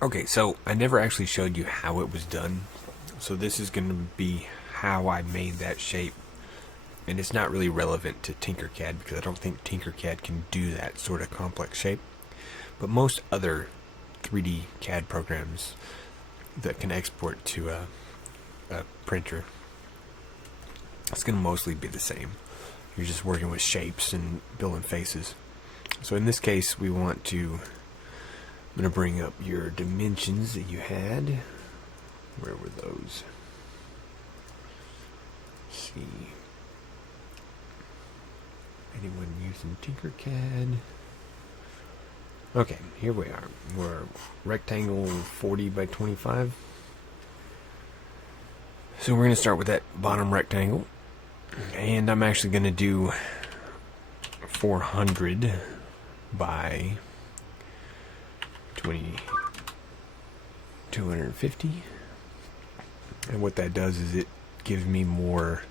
Okay, so I never actually showed you how it was done. So this is going to be how I made that shape. And it's not really relevant to Tinkercad because I don't think Tinkercad can do that sort of complex shape. But most other 3D CAD programs that can export to a printer, it's going to mostly be the same. You're just working with shapes and building faces. So in this case, we want to... I'm going to bring up your dimensions that you had. Where were those? Let's see. Anyone using Tinkercad? Okay, here we are. We're rectangle 40 by 25. So we're going to start with that bottom rectangle. And I'm actually going to do 400 by 250. And what that does is it gives me more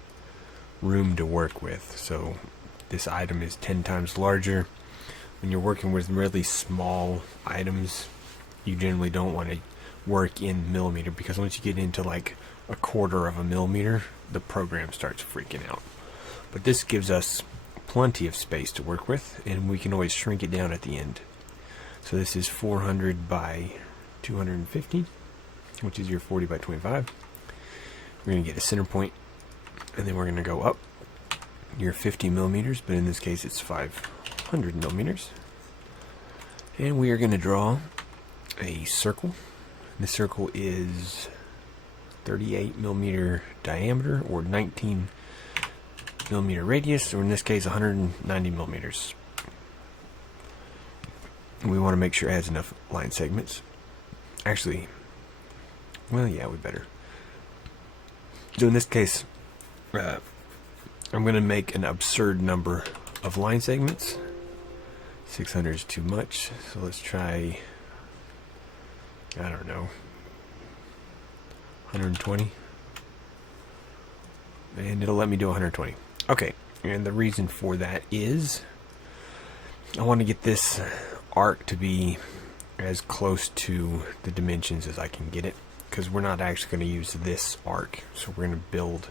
room to work with. So this item is 10 times larger. When you're working with really small items, you generally don't want to work in millimeter, because once you get into like a quarter of a millimeter, the program starts freaking out. But this gives us plenty of space to work with, and we can always shrink it down at the end. So this is 400 by 250, which is your 40 by 25. We're going to get a center point, and then we're going to go up your 50 millimeters, but in this case it's 500 millimeters. And we are going to draw a circle. The circle is 38 millimeter diameter, or 19 millimeter radius, or in this case 190 millimeters. We want to make sure it has enough line segments. Actually, well, yeah, we better. So in this case, I'm going to make an absurd number of line segments. 600 is too much, so let's try, I don't know, 120. And it'll let me do 120. Okay, and the reason for that is I want to get this arc to be as close to the dimensions as I can get it, because we're not actually going to use this arc. So we're going to build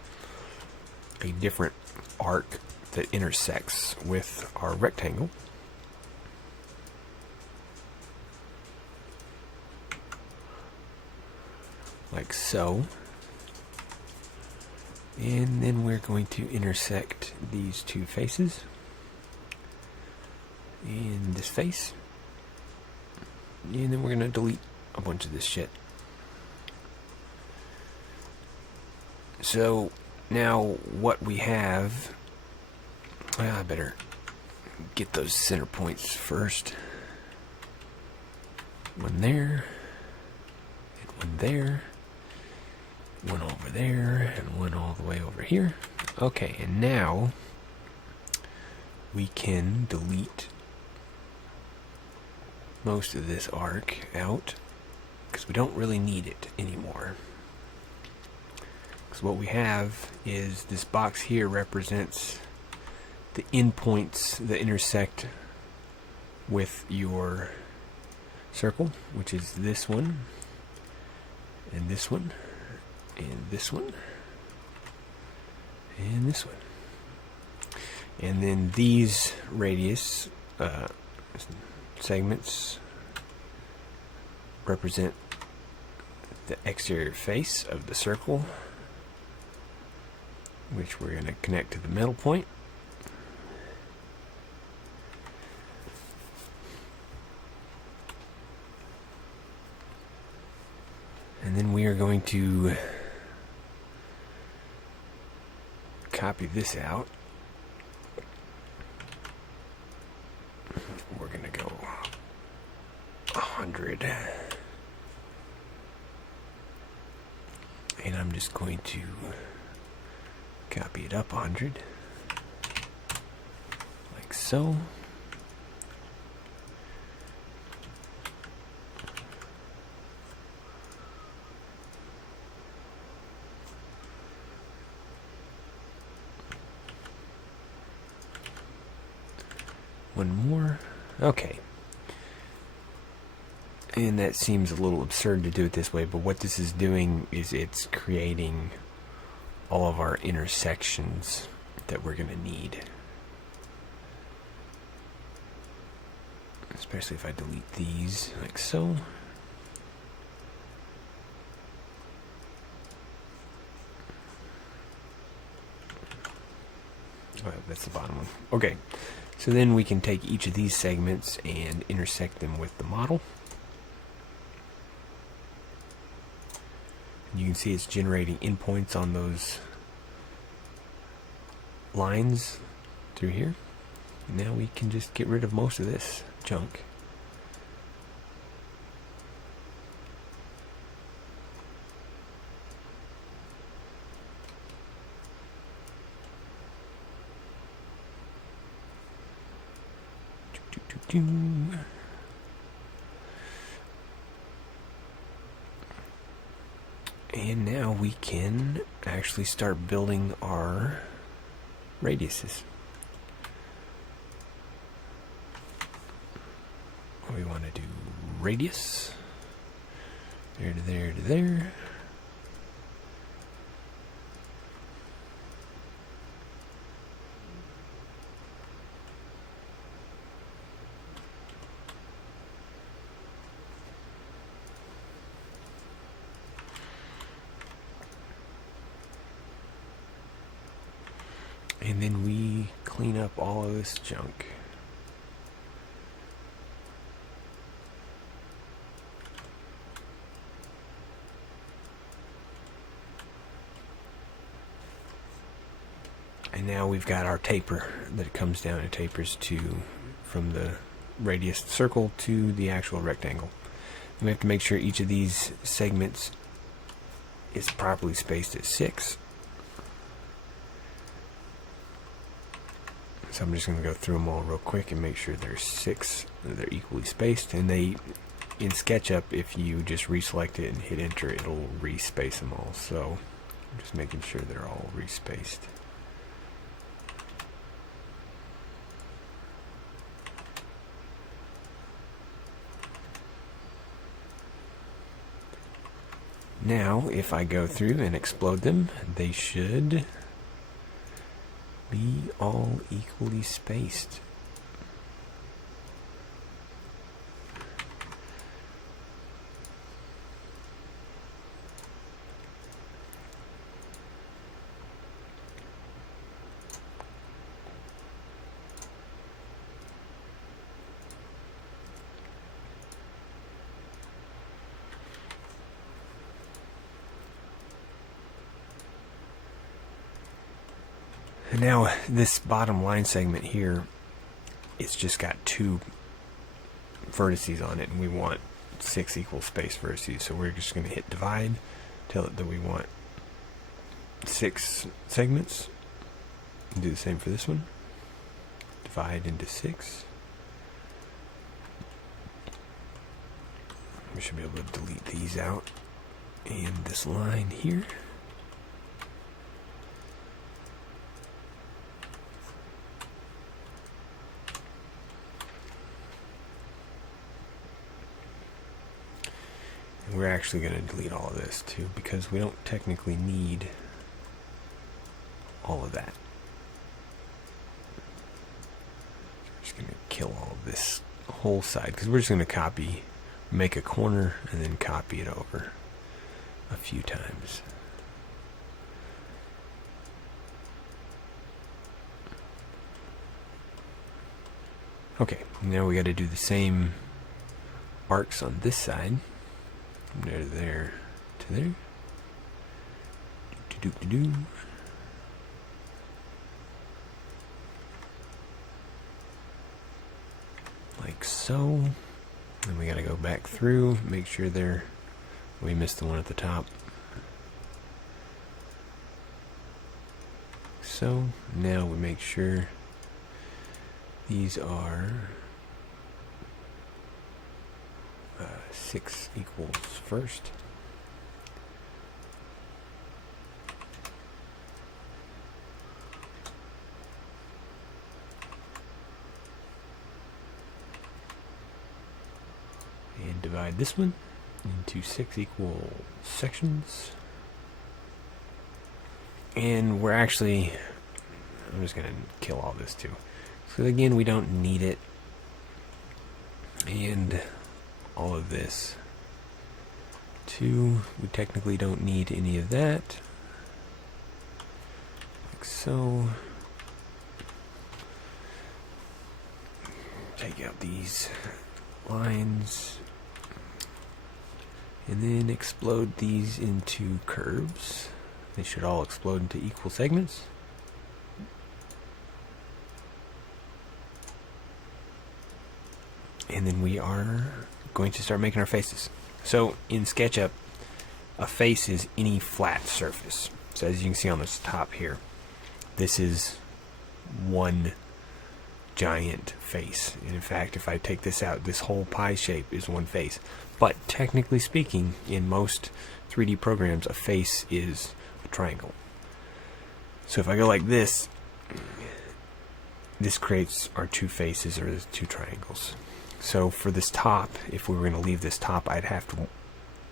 a different arc that intersects with our rectangle. Like so. And then we're going to intersect these two faces. And this face. And then we're going to delete a bunch of this shit. So now what we have, I better get those center points first. One there, and one there, one over there, and one all the way over here. Okay, and now we can delete most of this arc out, because we don't really need it anymore. Because what we have is this box here represents the endpoints that intersect with your circle, which is this one, and this one, and this one, and this one. And then these radius segments represent the exterior face of the circle, which we're going to connect to the middle point. And then we are going to copy this out. We're going to go 100. And I'm just going to copy it up 100. Like so. One more. Okay. And that seems a little absurd to do it this way, but what this is doing is it's creating all of our intersections that we're going to need. Especially if I delete these, like so. Oh, that's the bottom one. Okay, so then we can take each of these segments and intersect them with the model. And you can see it's generating endpoints on those lines through here. And now we can just get rid of most of this junk. And now we can actually start building our radiuses. We want to do radius, there to there to there. And then we clean up all of this junk. And now we've got our taper that comes down and tapers to from the radius circle to the actual rectangle. And we have to make sure each of these segments is properly spaced at 6. So I'm just going to go through them all real quick and make sure there's 6, they're equally spaced. And they, in SketchUp, if you just reselect it and hit enter, it'll respace them all. So I'm just making sure they're all respaced. Now, if I go through and explode them, they should be all equally spaced. And now this bottom line segment here, it's just got 2 vertices on it, and we want 6 equal space vertices. So we're just going to hit divide, tell it that we want 6 segments. And do the same for this one. Divide into 6. We should be able to delete these out. And this line here. We're actually going to delete all of this too, because we don't technically need all of that. We're just going to kill all of this whole side, because we're just going to copy, make a corner, and then copy it over a few times. Okay, now we got to do the same arcs on this side. From there to there to there. Do. Like so. And we gotta go back through, make sure we missed the one at the top. So now we make sure these are 6 equals first. And divide divide this one into 6 equal sections. And we're actually, I'm just going to kill all this too. So again, we don't need it. And all of this too, we technically don't need any of that. Like so. Take out these lines. And then explode these into curves. They should all explode into equal segments. And then we are going to start making our faces. So in SketchUp, a face is any flat surface. So as you can see on this top here, this is one giant face. And in fact, if I take this out, this whole pie shape is one face. But technically speaking, in most 3D programs, a face is a triangle. So if I go like this, this creates our two faces, or the two triangles. So for this top, if we were going to leave this top, I'd have to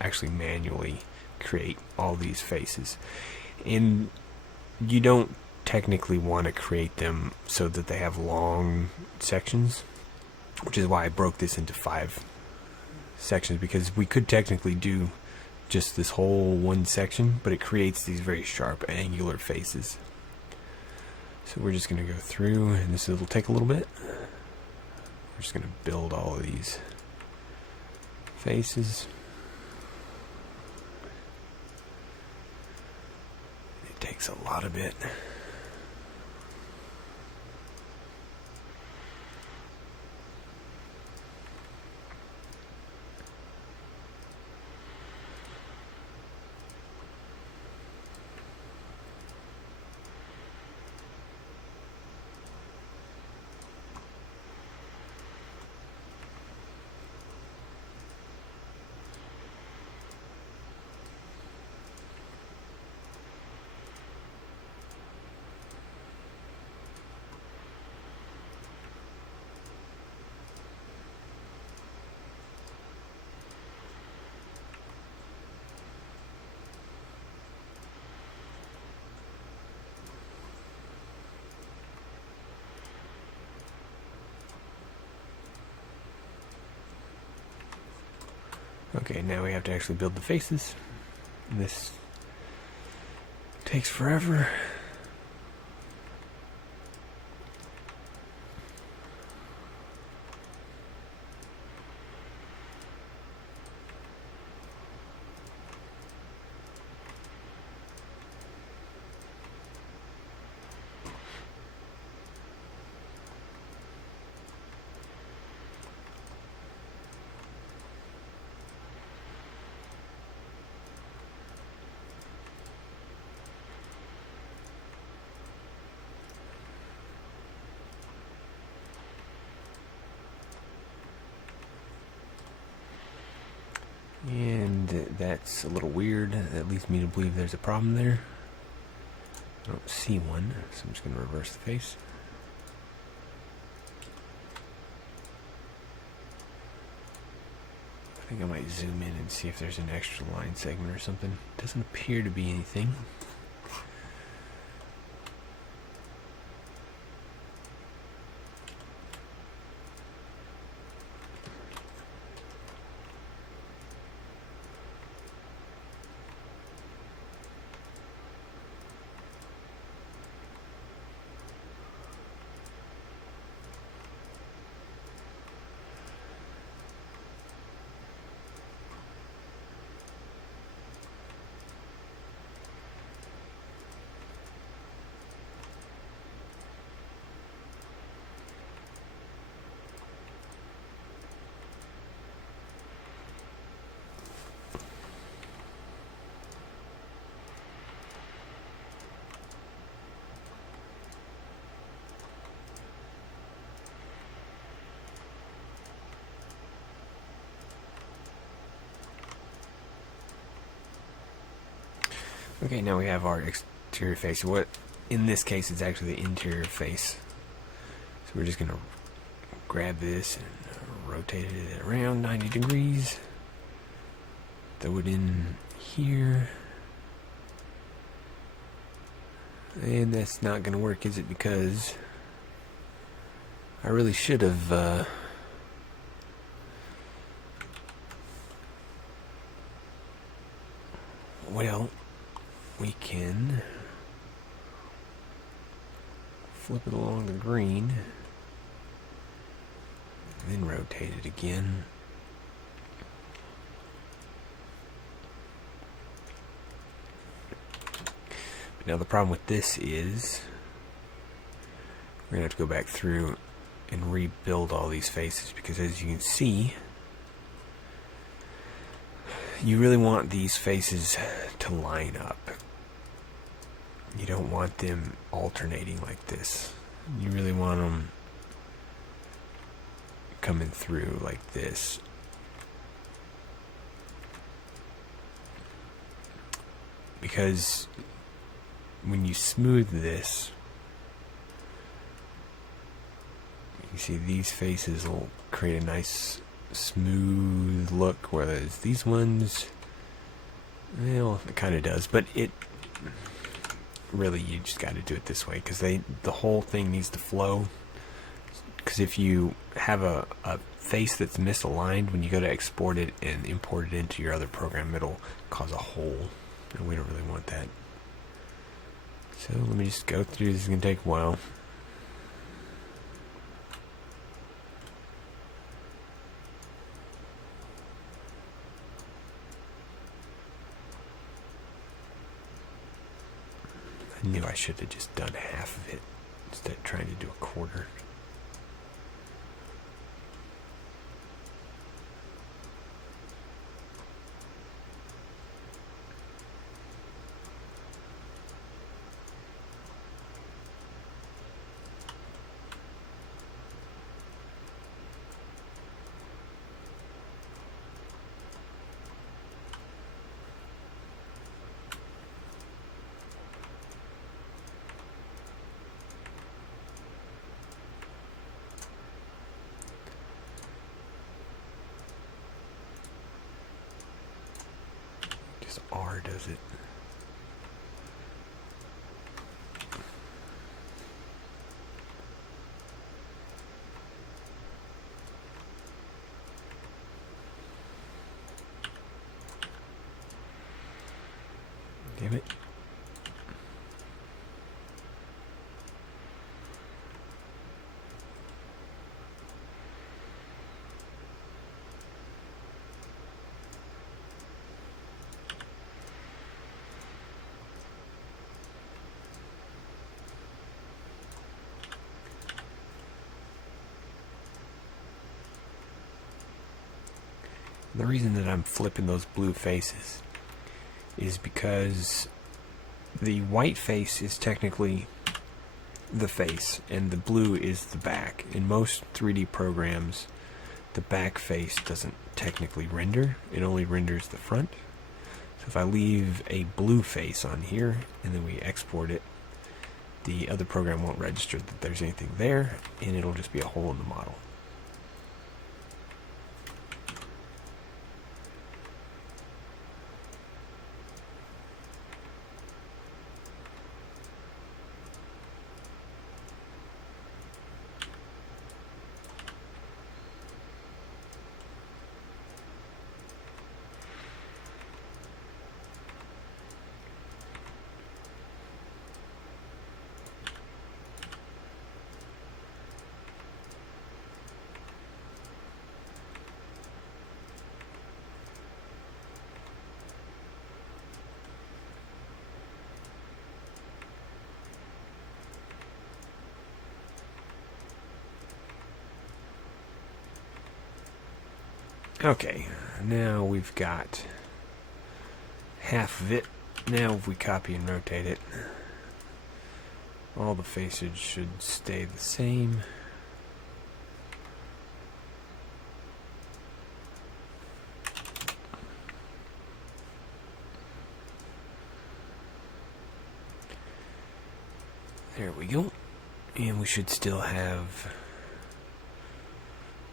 actually manually create all these faces. And you don't technically want to create them so that they have long sections, which is why I broke this into 5 sections, because we could technically do just this whole one section, but it creates these very sharp angular faces. So we're just going to go through, and this will take a little bit. We're just going to build all of these faces. It takes a lot of it. Okay, now we have to actually build the faces. And this takes forever. And that's a little weird. That leads me to believe there's a problem there. I don't see one, so I'm just going to reverse the face. I think I might zoom in and see if there's an extra line segment or something. Doesn't appear to be anything. Okay, now we have our exterior face. What, in this case, it's actually the interior face. So we're just going to grab this and rotate it around 90 degrees. throw it in here. And that's not going to work, is it? Because I really should have... well, we can flip it along the green, and then rotate it again. But now the problem with this is we're going to have to go back through and rebuild all these faces, because as you can see, you really want these faces to line up. You don't want them alternating like this. You really want them coming through like this. Because when you smooth this, you see these faces will create a nice smooth look, whereas these ones, well, it kind of does, but it really, you just got to do it this way, because the whole thing needs to flow. Because if you have a face that's misaligned, when you go to export it and import it into your other program, it'll cause a hole, and we don't really want that. So let me just go through. This is going to take a while. I knew I should have just done half of it instead of trying to do a quarter. R does it. Damn it. The reason that I'm flipping those blue faces is because the white face is technically the face and the blue is the back. In most 3D programs, the back face doesn't technically render, it only renders the front. So if I leave a blue face on here and then we export it, the other program won't register that there's anything there, and it'll just be a hole in the model. Okay, now we've got half of it. Now if we copy and rotate it, all the faces should stay the same. There we go. And we should still have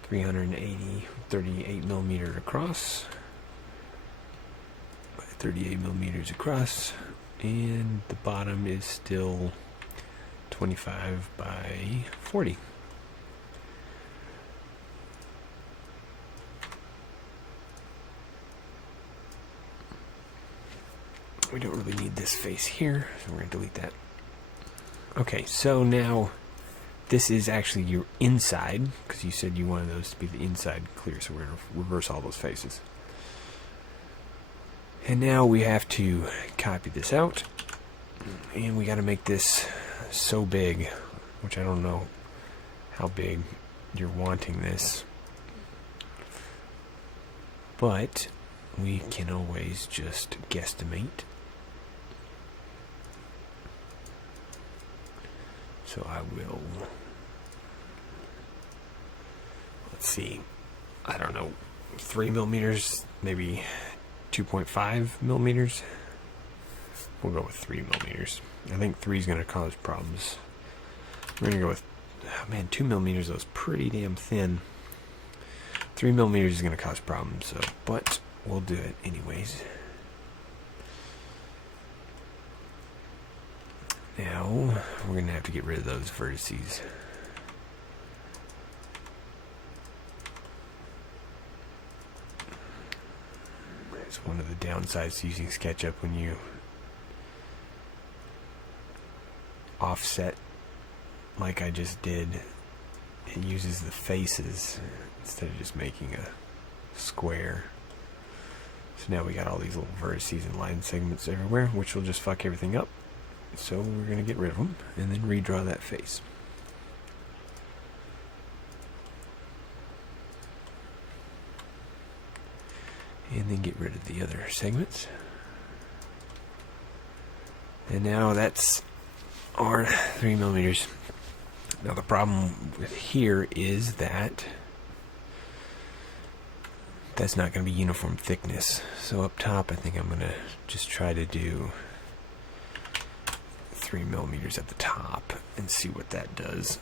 380, 38 millimeter across. 38 millimeters across, and the bottom is still 25 by 40. We don't really need this face here, so we're going to delete that. Okay, so now this is actually your inside, because you said you wanted those to be the inside clear, so we're going to reverse all those faces. And now we have to copy this out, and we got to make this so big, which I don't know how big you're wanting this, but we can always just guesstimate. So I will, let's see, I don't know, 3 millimeters, maybe 2.5 millimeters. We'll go with 3 millimeters. I think 3 is going to cause problems. We're going to go with, oh man, 2 millimeters, that was pretty damn thin. 3 millimeters is going to cause problems, so, but we'll do it anyways. Now, we're going to have to get rid of those vertices. It's one of the downsides to using SketchUp when you offset like I just did. It uses the faces instead of just making a square. So now we got all these little vertices and line segments everywhere, which will just fuck everything up. So we're going to get rid of them and then redraw that face. And then get rid of the other segments. And now that's our 3 millimeters. Now the problem with here is that that's not going to be uniform thickness. So up top I think I'm going to just try to do 3 millimeters at the top and see what that does.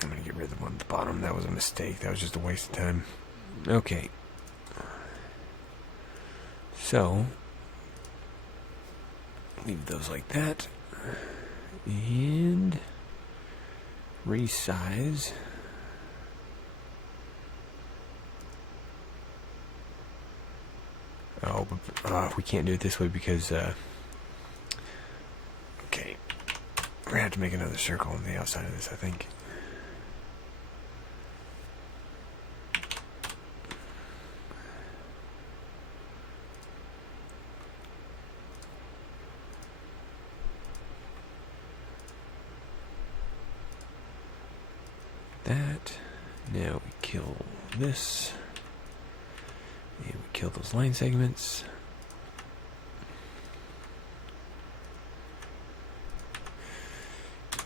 I'm going to get rid of the one at the bottom. That was a mistake. That was just a waste of time. Okay. So, leave those like that. And resize. Oh, but we can't do it this way because, okay. We're going to have to make another circle on the outside of this, I think. That. Now we kill this. And we kill those line segments.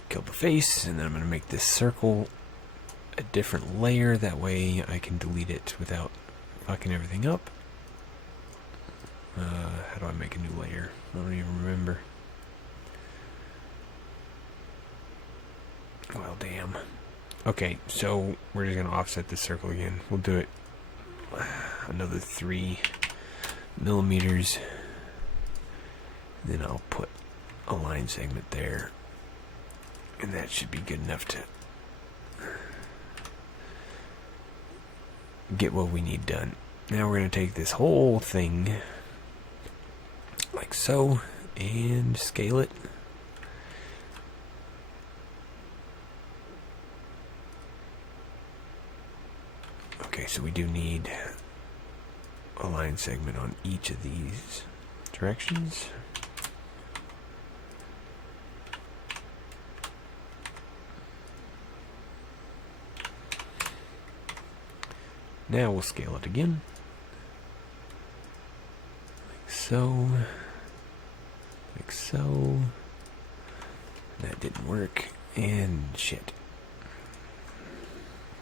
Kill the face, and then I'm going to make this circle a different layer. That way I can delete it without fucking everything up. How do I make a new layer? I don't even remember. Well, damn. Okay, so we're just going to offset this circle again. We'll do it another 3 millimeters. Then I'll put a line segment there. And that should be good enough to get what we need done. Now we're going to take this whole thing like so and scale it. Okay, so we do need a line segment on each of these directions. Now we'll scale it again. Like so. Like so. That didn't work. And shit.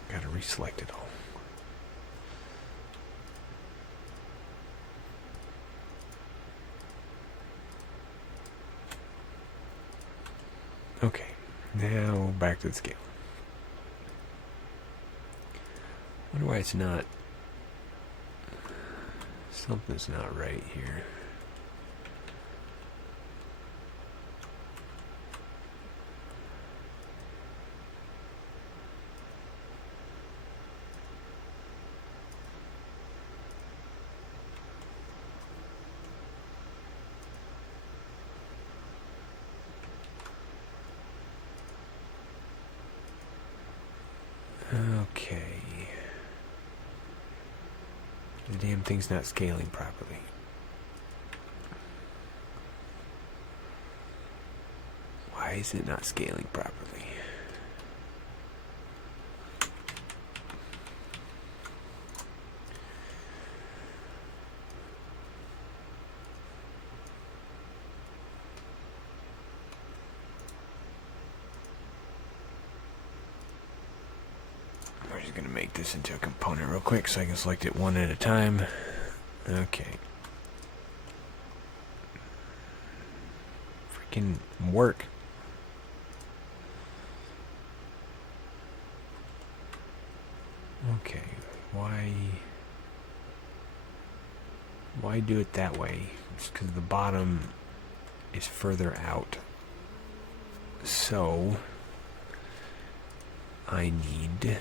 Gotta reselect it all. Okay, now back to the scale. Wonder why it's not. Something's not right here. Okay. The damn thing's not scaling properly. Why is it not scaling properly? We're just gonna make this into a component real quick so I can select it one at a time. Okay. Freaking work. Okay, why do it that way? It's because the bottom is further out. So I need the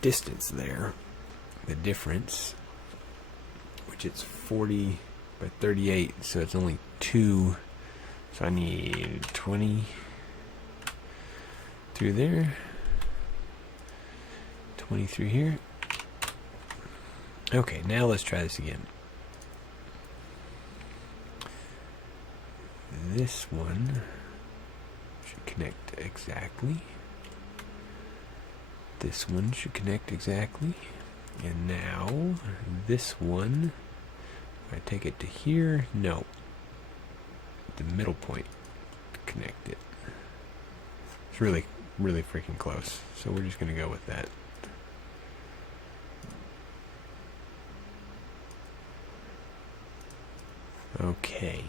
distance there, the difference, which it's 40 by 38, so it's only 2. So I need 20 through there, 20 through here. Okay, now let's try this again. This one should connect exactly. This one should connect exactly. And now this one, if I take it to here, no. The middle point to connect it. It's really, really freaking close. So we're just going to go with that. Okay.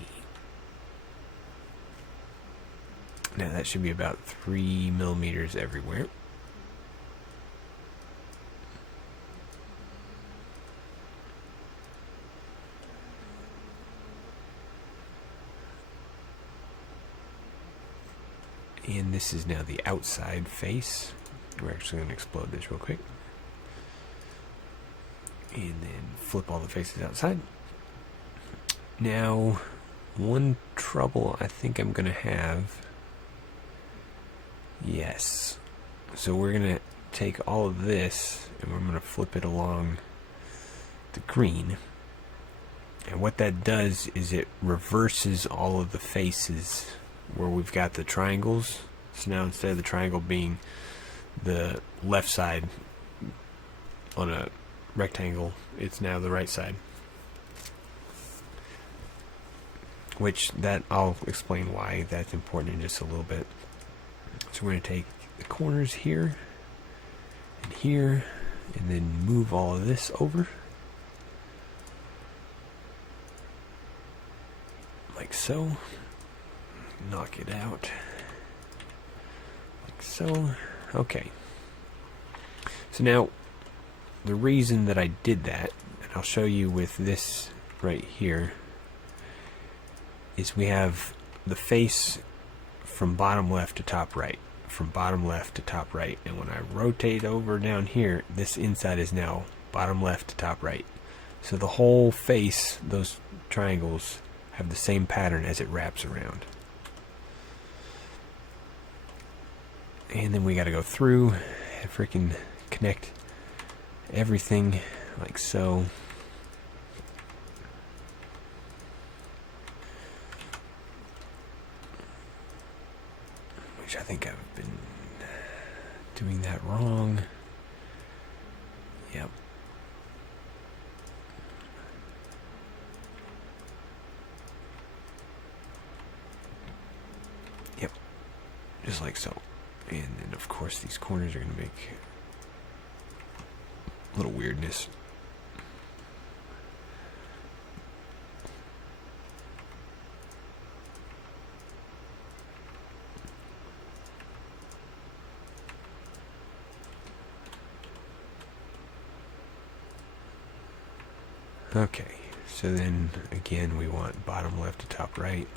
Now that should be about 3 millimeters everywhere. And this is now the outside face. We're actually going to explode this real quick. And then flip all the faces outside. Now, one trouble I think I'm going to have. Yes. So we're going to take all of this and we're going to flip it along the green. And what that does is it reverses all of the faces where we've got the triangles. So now instead of the triangle being the left side on a rectangle, it's now the right side. Which that I'll explain why that's important in just a little bit. So we're going to take the corners here and here and then move all of this over. Like so. Knock it out. Like so. Okay. So now, the reason that I did that, and I'll show you with this right here, is we have the face from bottom left to top right. From bottom left to top right. And when I rotate over down here, this inside is now bottom left to top right. So the whole face, those triangles, have the same pattern as it wraps around. And then we got to go through and freaking connect everything like so. Which I think I've been doing that wrong. Yep. Yep. Just like so. And then, of course, these corners are going to make a little weirdness. Okay, so then again we want bottom left to top right.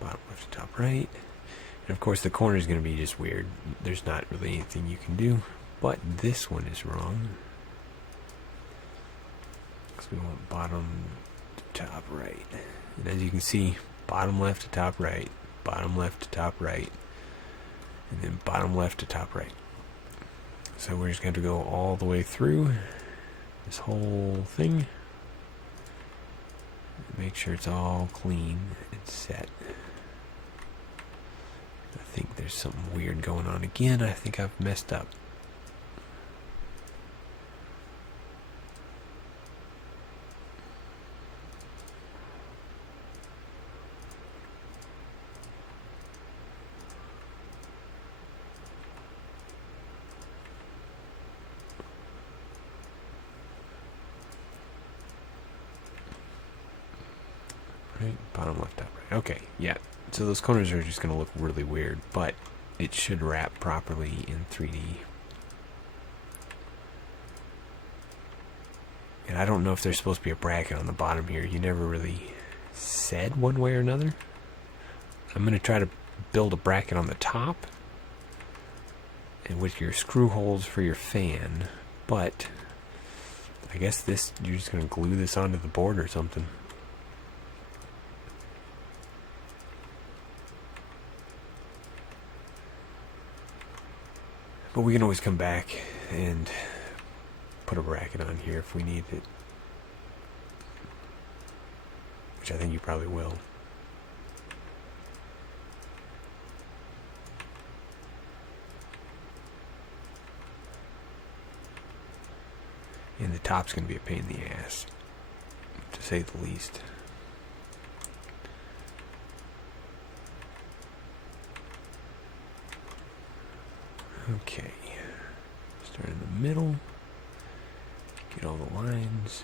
Bottom left to top right. And of course the corner is going to be just weird. There's not really anything you can do. But this one is wrong. So we want bottom to top right. And as you can see, bottom left to top right, bottom left to top right, and then bottom left to top right. So we're just going to go all the way through this whole thing. Make sure it's all clean and set. I think there's something weird going on again. I think I've messed up. Right, bottom left, top right. Okay, yeah. So those corners are just going to look really weird, but it should wrap properly in 3D. And I don't know if there's supposed to be a bracket on the bottom here. You never really said one way or another. I'm going to try to build a bracket on the top and with your screw holes for your fan, but I guess this, you're just going to glue this onto the board or something. But we can always come back and put a bracket on here if we need it. Which I think you probably will. And the top's going to be a pain in the ass, to say the least. Okay, start in the middle, get all the lines,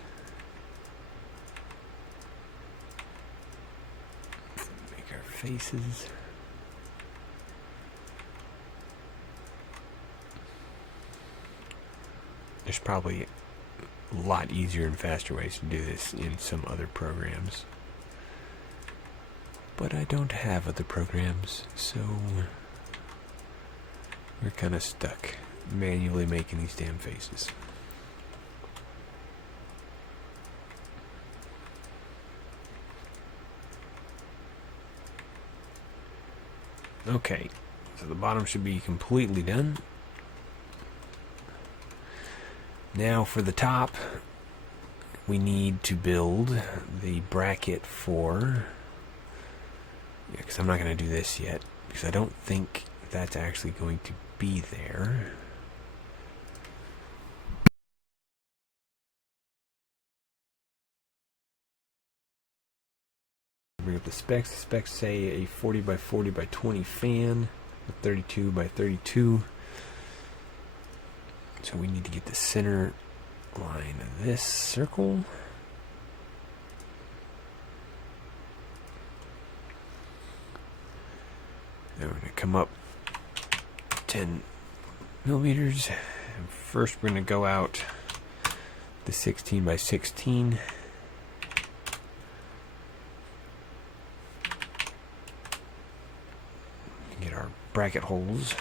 make our faces. There's probably a lot easier and faster ways to do this in some other programs, but I don't have other programs, so we're kind of stuck manually making these damn faces. Okay, so the bottom should be completely done. Now for the top, we need to build the bracket for, because I'm not going to do this yet, because I don't think that's actually going to be there. Bring up the specs. The specs say a 40 by 40 by 20 fan, a 32 by 32. So we need to get the center line of this circle. Then we're going to come up 10 millimeters. And first we're going to go out the 16 by 16. Get our bracket holes.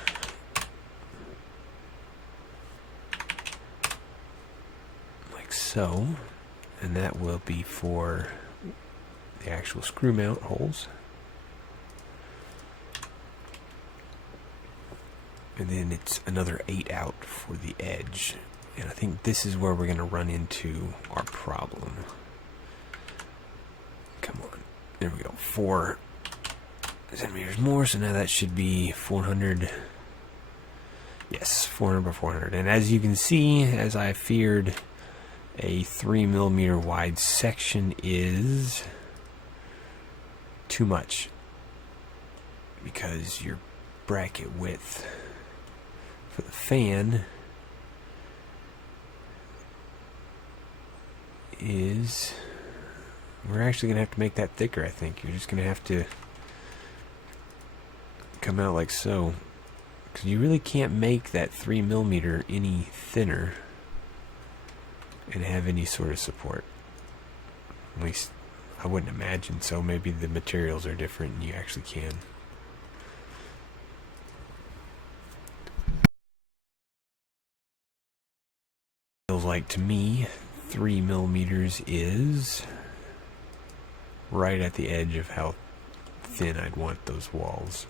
Like so. And that will be for the actual screw mount holes. And then it's another 8 out for the edge. And I think this is where we're going to run into our problem. Come on. There we go. 4 centimeters more. So now that should be 400. Yes, 400 by 400. And as you can see, as I feared, a 3 millimeter wide section is too much. Because your bracket width for the fan is, we're actually going to have to make that thicker, I think. You're just going to have to come out like so. Because you really can't make that 3mm any thinner and have any sort of support. At least I wouldn't imagine so. Maybe the materials are different and you actually can. Feels like to me 3mm is right at the edge of how thin I'd want those walls.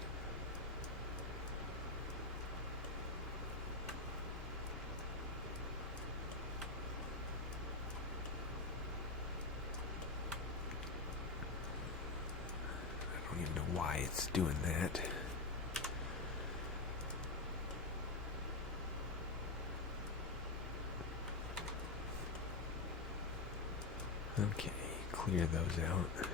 I don't even know why it's doing that. Okay, clear those out.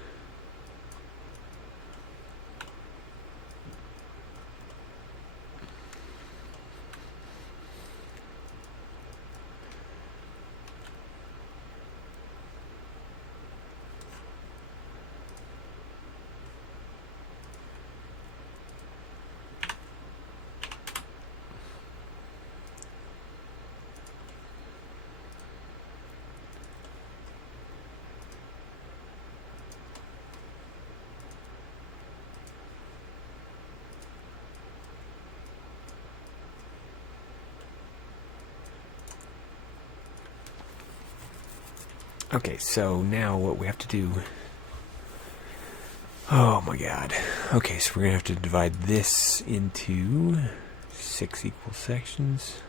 Okay, so now what we have to do... Oh my god. Okay, so we're going to have to divide this into 6 equal sections.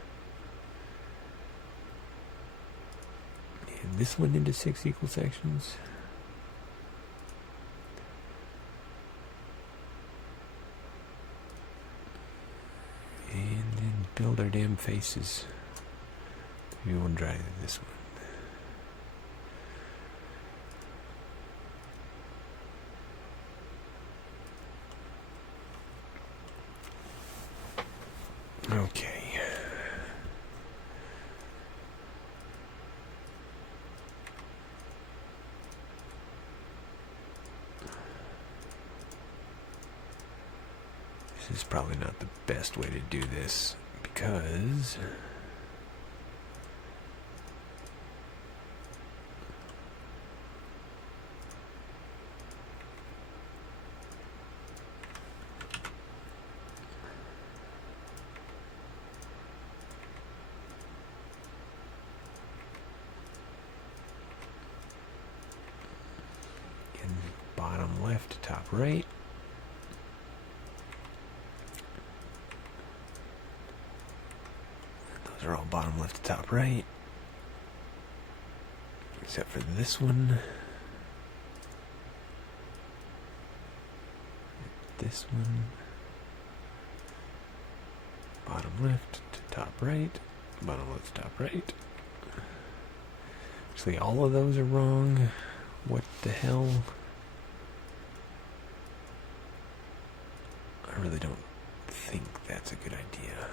And this one into 6 equal sections. And then build our damn faces. Maybe we'll try this one. Okay. This is probably not the best way to do this because bottom left to top right. Those are all bottom left to top right. Except for this one. This one. Bottom left to top right. Bottom left to top right. Actually, all of those are wrong. What the hell? I really don't think that's a good idea.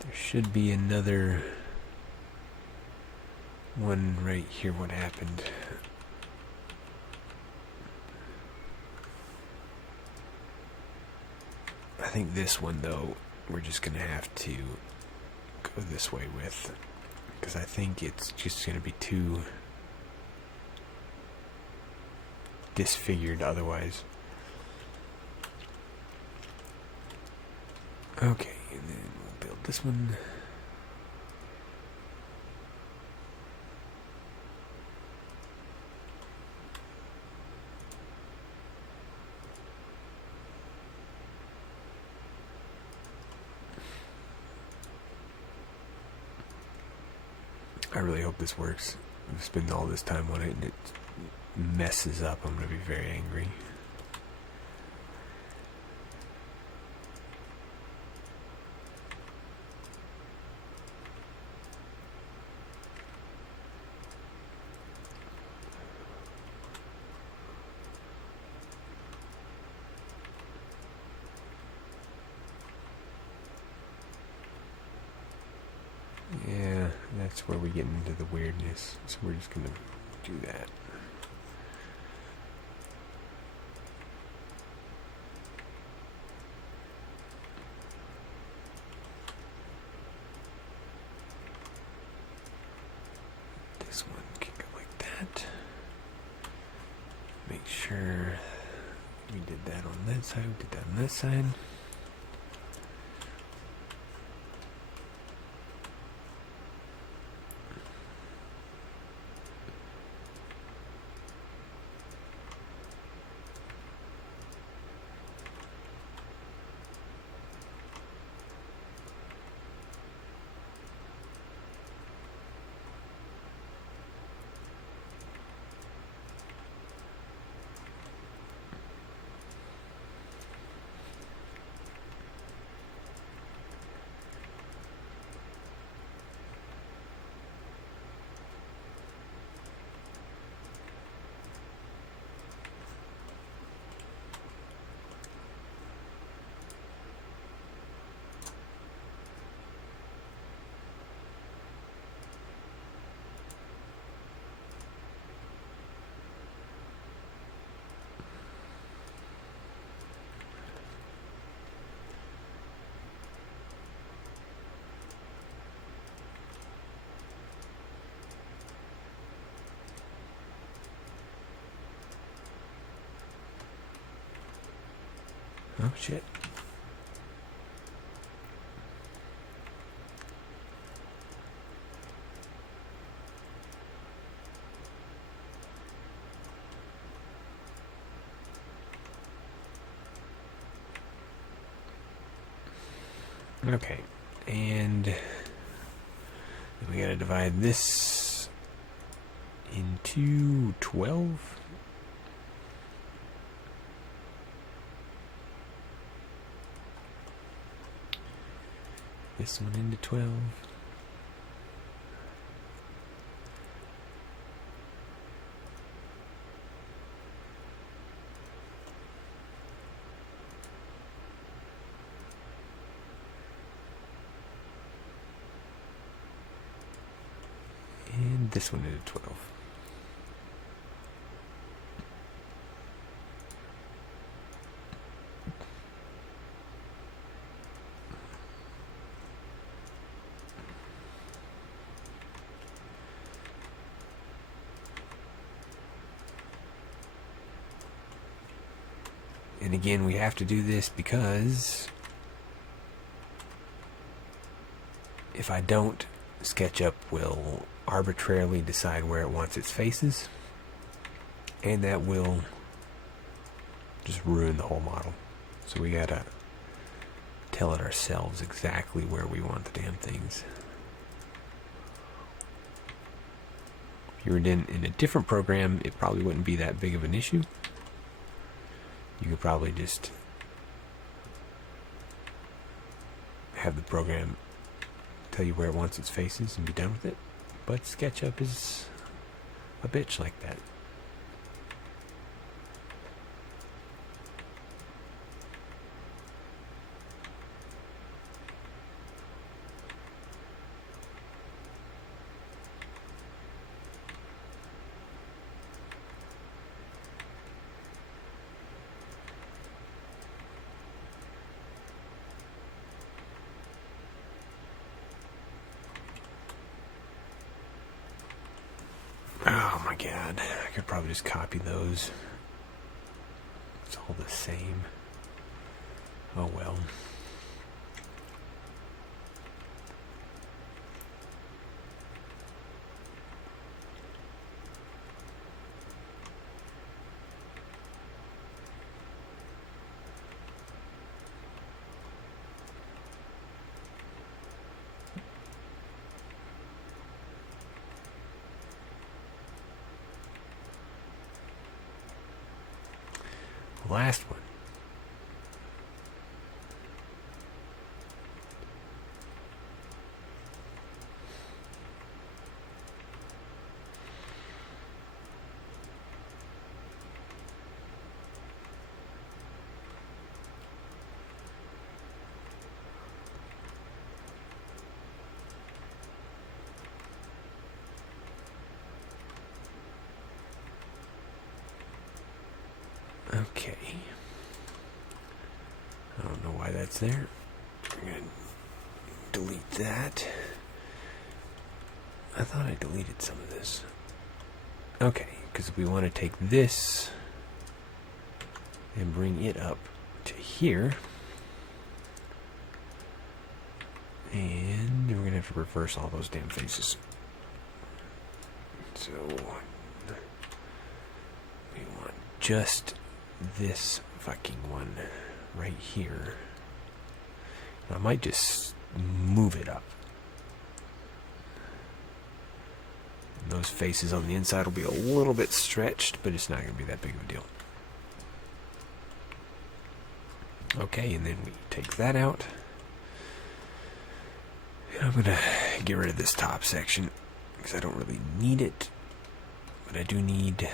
There should be another one right here. What happened? I think this one, though, we're just going to have to go this way with, because I think it's just going to be too disfigured otherwise. Okay, and then we'll build this one. I really hope this works. I've spent all this time on it and it messes up. I'm going to be very angry. That's where we get into the weirdness. So we're just gonna do that. This one can go like that. Make sure we did that on that side, we did that on that side. Oh shit. Okay, and we gotta divide this into 12. This one into 12. And this one into 12. And again, we have to do this because if I don't, SketchUp will arbitrarily decide where it wants its faces, and that will just ruin the whole model. So we gotta tell it ourselves exactly where we want the damn things. If you were in a different program, it probably wouldn't be that big of an issue. You could probably just have the program tell you where it wants its faces and be done with it. But SketchUp is a bitch like that. Oh my god, I could probably just copy those. It's all the same. Oh well. Last one. Okay. I don't know why that's there. I'm going to delete that. I thought I deleted some of this. Okay, because we want to take this and bring it up to here. And we're going to have to reverse all those damn faces. So we want just this fucking one right here. And I might just move it up. And those faces on the inside will be a little bit stretched, but it's not going to be that big of a deal. Okay, and then we take that out. And I'm going to get rid of this top section because I don't really need it. But I do need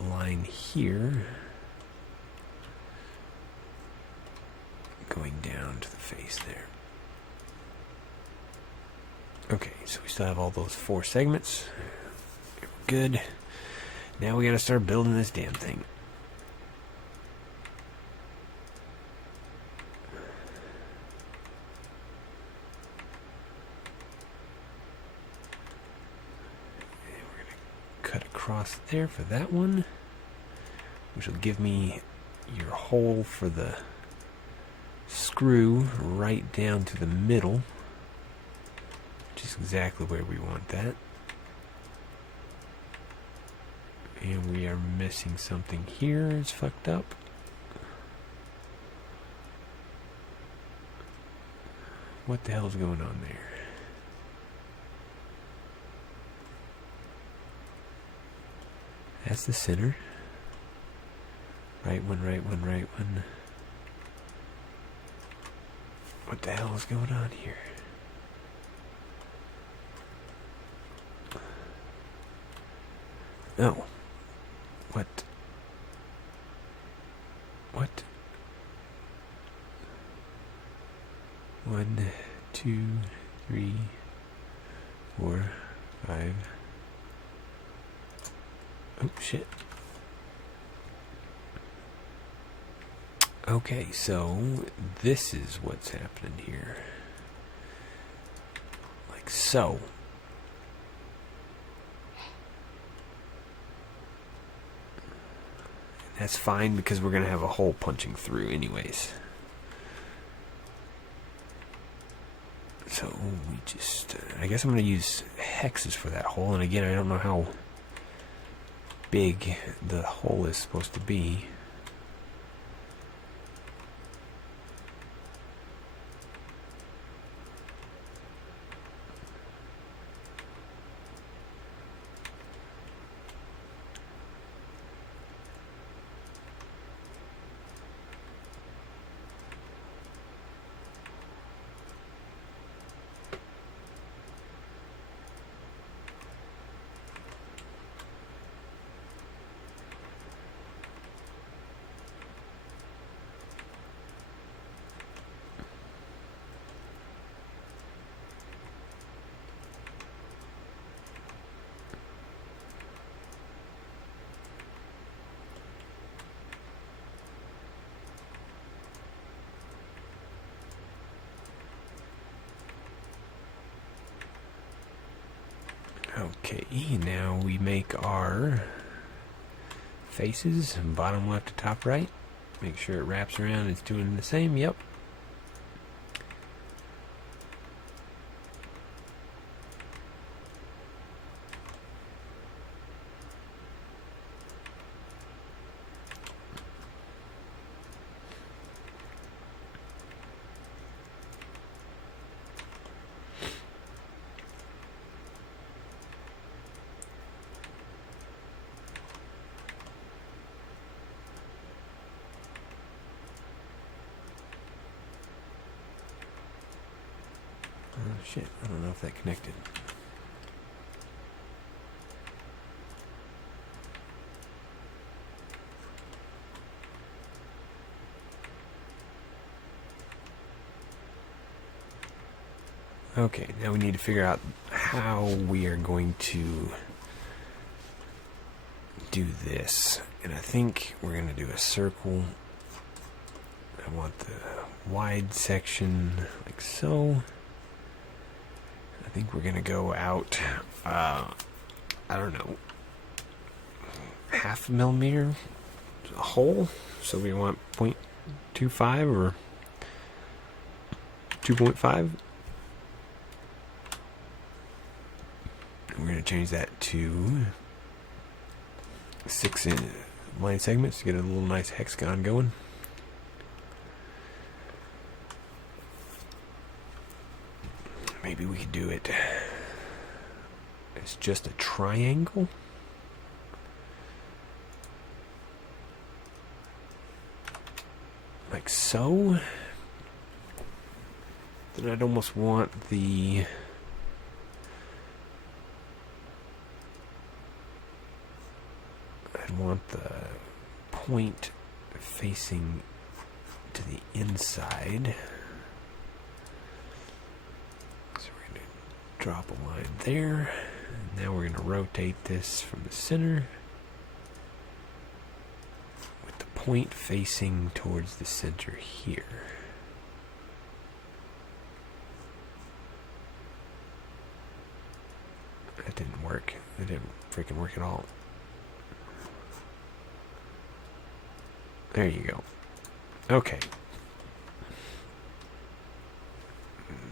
a line here going down to the face there. Okay, so we still have all those 4 segments. Good. Now we got to start building this damn thing. Across there for that one, which will give me your hole for the screw right down to the middle, which is exactly where we want that. And we are missing something here. It's fucked up. What the hell's going on there? That's the center. Right one, right one, right one. What the hell is going on here? Oh. What? What? 1, 2, 3, 4, 5. Oh, shit. Okay, so this is what's happening here. Like so. That's fine because we're going to have a hole punching through anyways. So we just, I guess I'm going to use hexes for that hole. And again, I don't know how big the hole is supposed to be. Okay, now we make our faces, bottom left to top right. Make sure it wraps around, it's doing the same, yep. Oh shit, I don't know if that connected. Okay, now we need to figure out how we are going to do this, and I think we're going to do a circle. I want the wide section like so. I think we're going to go out, I don't know, 0.5 millimeter a hole. So we want 0.25 or 2.5. We're going to change that to 6 line segments to get a little nice hexagon going. Maybe we could do it as just a triangle. Like so. Then I'd almost want the point facing to the inside. So we're going to drop a line there. And now we're going to rotate this from the center with the point facing towards the center here. That didn't work. That didn't freaking work at all. There you go. Okay.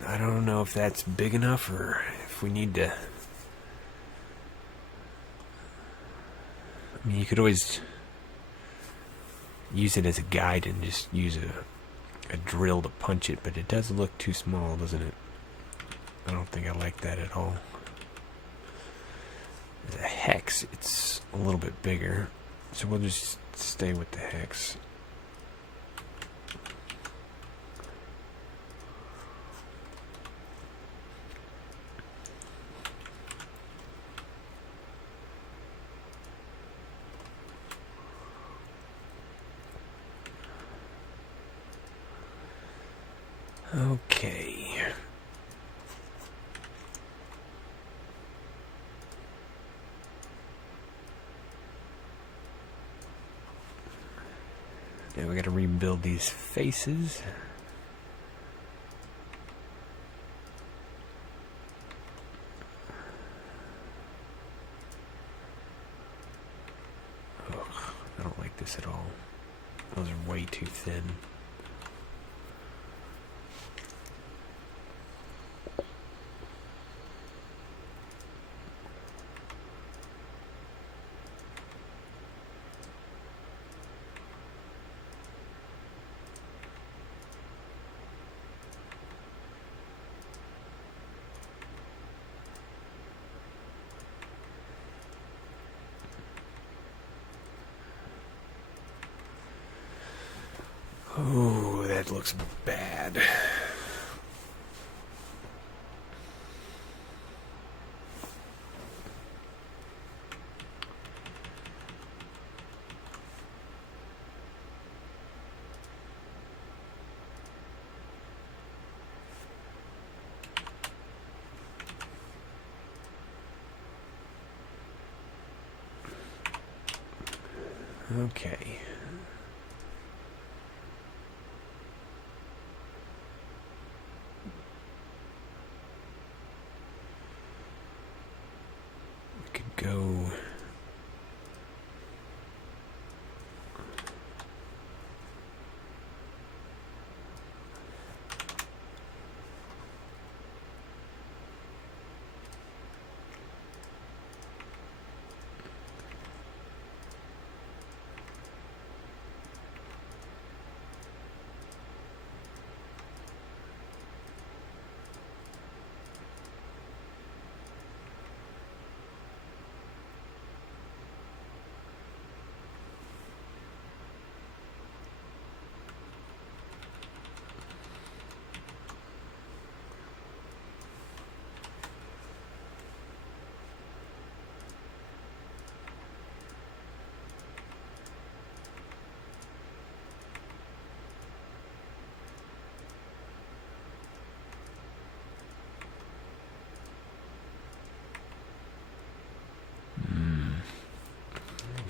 I don't know if that's big enough or if we need to... I mean, you could always use it as a guide and just use a drill to punch it, but it does look too small, doesn't it? I don't think I like that at all. The hex, it's a little bit bigger, so we'll just stay with the hex. Okay. Now we got to rebuild these faces. Ugh, I don't like this at all. Those are way too thin. Oh, that looks bad. Okay. Go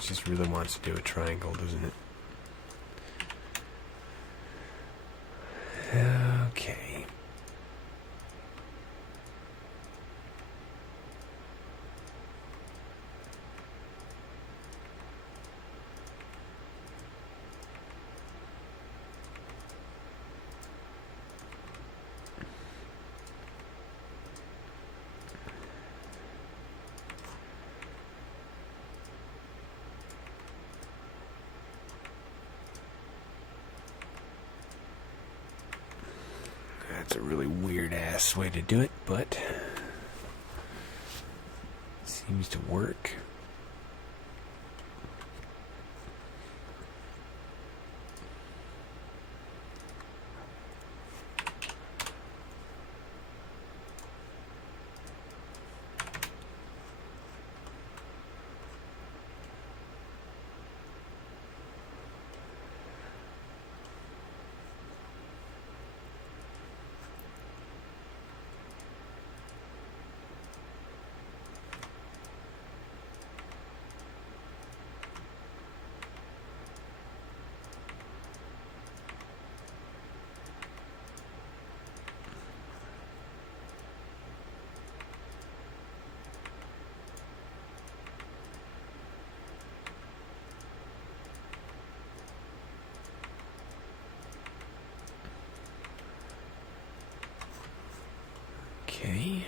just really wants to do a triangle, doesn't it? Okay. That's a really weird-ass way to do it, but it seems to work. Okay.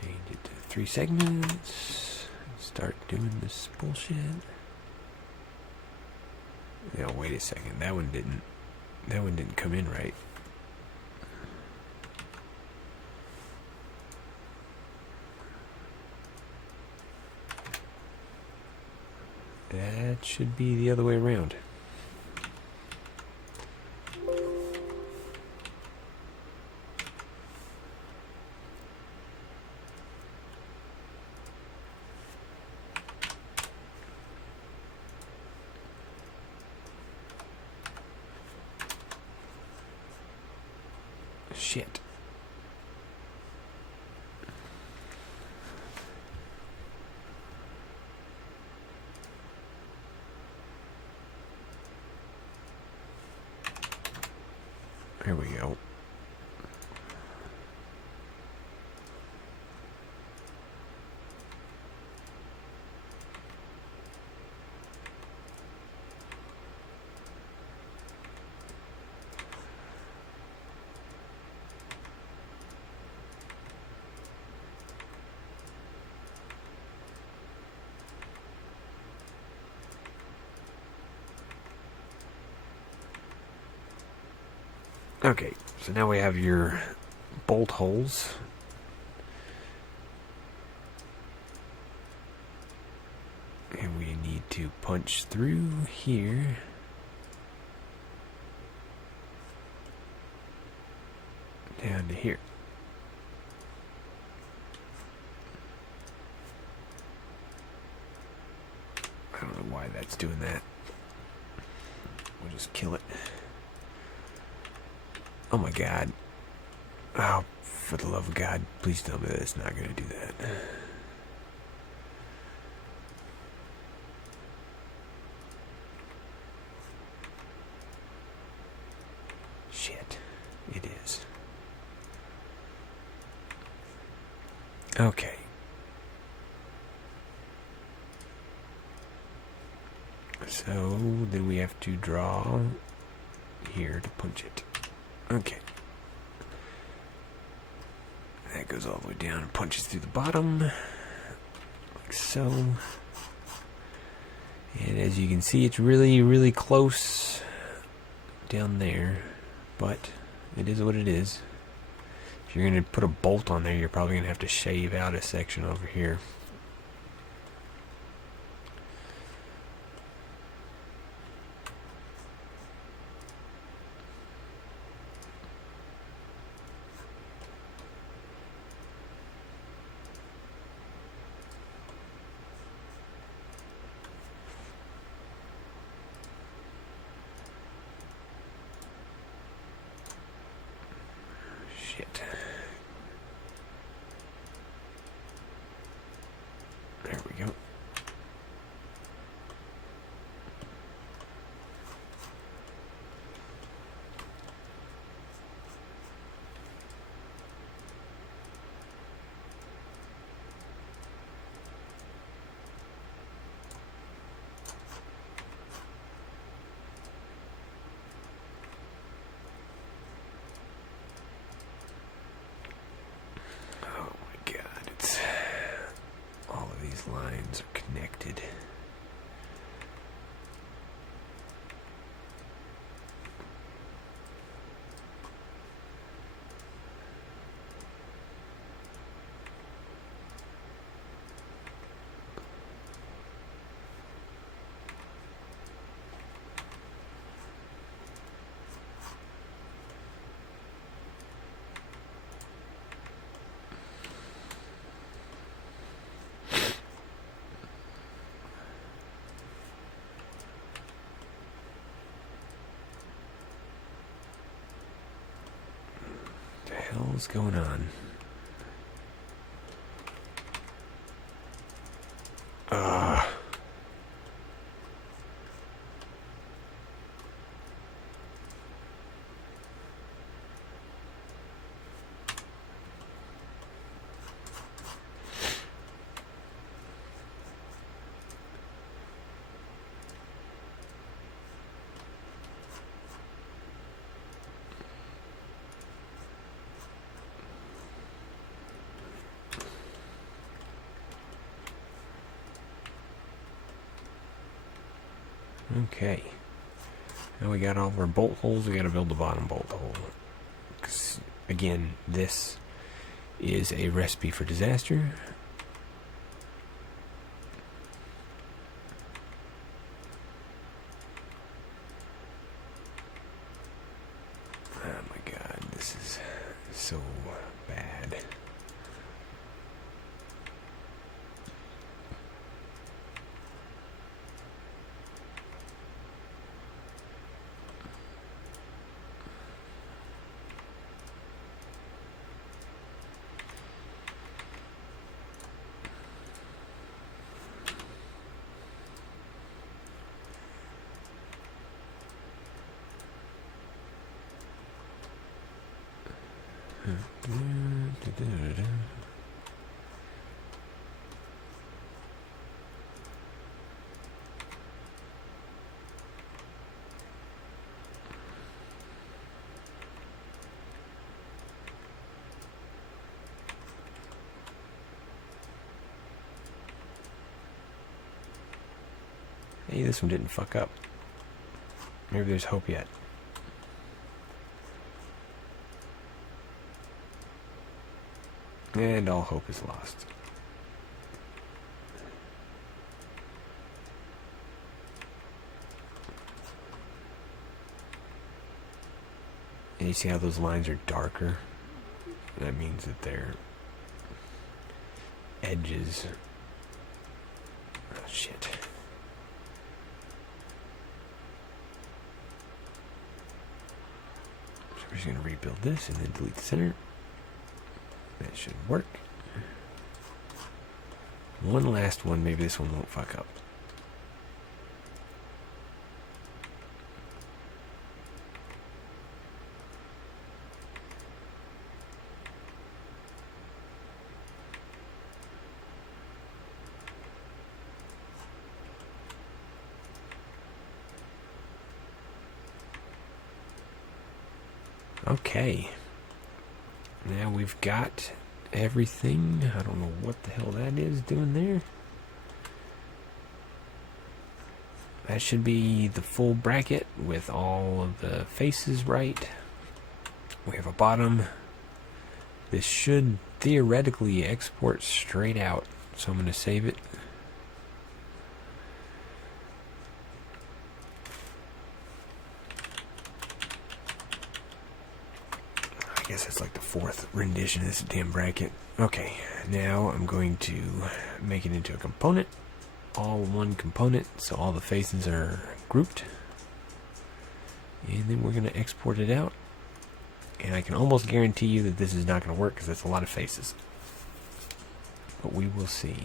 Change it to 3 segments. Start doing this bullshit. Yeah, wait a second. That one didn't come in right. That should be the other way around. Shit. There we go. Okay, so now we have your bolt holes. And we need to punch through here. Down to here. I don't know why that's doing that. We'll just kill it. Oh my god. Oh, for the love of God, please tell me that it's not going to do that. Shit. It is. Okay. So then we have to draw here to punch it. Okay. That goes all the way down and punches through the bottom, like so. And as you can see, it's really, really close down there, but it is what it is. If you're going to put a bolt on there, you're probably going to have to shave out a section over here. Shit. There we go. Lines are connected. What the hell is going on? Okay. Now we got all of our bolt holes. We got to build the bottom bolt hole. 'Cause, again, this is a recipe for disaster. Oh my god, this is so bad. Hey, this one didn't fuck up. Maybe there's hope yet. And all hope is lost. And you see how those lines are darker? That means that they're edges. Oh, shit. So we're just going to rebuild this and then delete the center. That should work. One last one, maybe this one won't fuck up. Okay. Now we've got everything. I don't know what the hell that is doing there. That should be the full bracket with all of the faces right. We have a bottom. This should theoretically export straight out. So I'm going to save it. I guess that's like the fourth rendition of this damn bracket. Okay, now I'm going to make it into a component. All one component, so all the faces are grouped. And then we're going to export it out. And I can almost guarantee you that this is not going to work because that's a lot of faces. But we will see.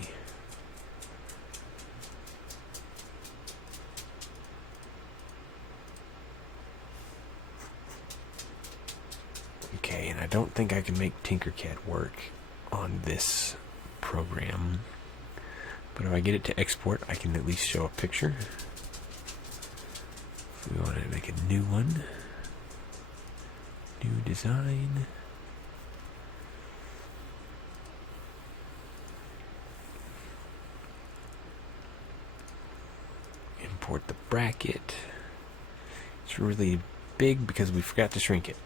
Okay, and I don't think I can make Tinkercad work on this program. But if I get it to export, I can at least show a picture. If we want to make a new one. New design. Import the bracket. It's really big because we forgot to shrink it.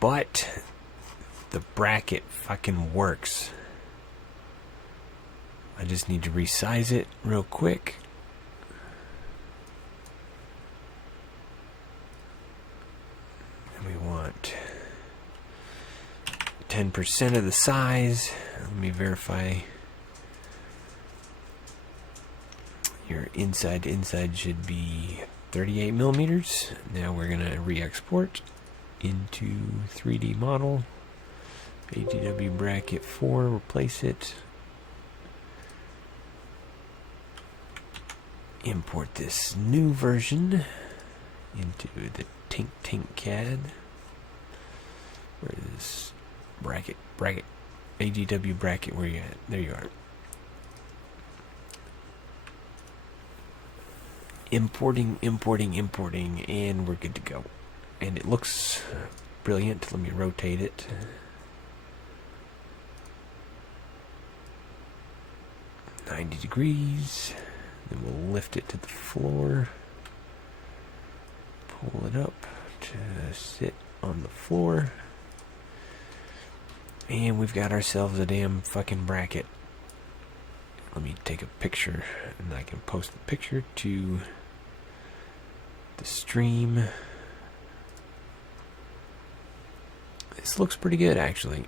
But the bracket fucking works. I just need to resize it real quick. And we want 10% of the size. Let me verify. Your inside to inside should be 38 millimeters. Now we're going to re-export into 3D model. AGW bracket 4, replace it. Import this new version into the Tinkercad. Where is bracket? AGW bracket, where you at? There you are. Importing, and we're good to go. And it looks brilliant. Let me rotate it. $90 degrees. Then we'll lift it to the floor. Pull it up to sit on the floor. And we've got ourselves a damn fucking bracket. Let me take a picture, and I can post the picture to the stream. This looks pretty good, actually.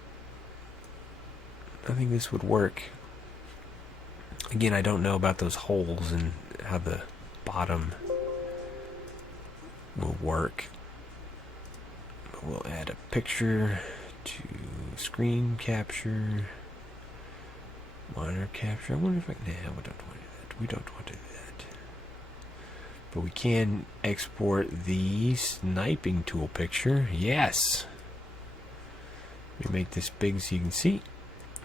I think this would work. Again, I don't know about those holes and how the bottom will work. But we'll add a picture to screen capture, monitor capture. I wonder if I can. Nah, we don't want to do that. We don't want to do that. But we can export the sniping tool picture. Yes. Let me make this big so you can see.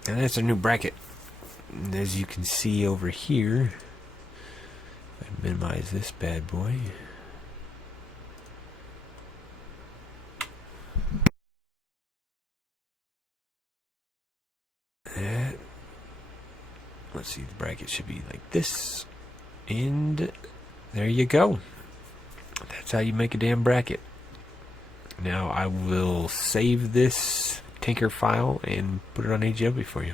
And that's our new bracket. And as you can see over here, if I minimize this bad boy. That. Let's see, the bracket should be like this. And there you go. That's how you make a damn bracket. Now I will save this Tinker file and put it on AGW for you.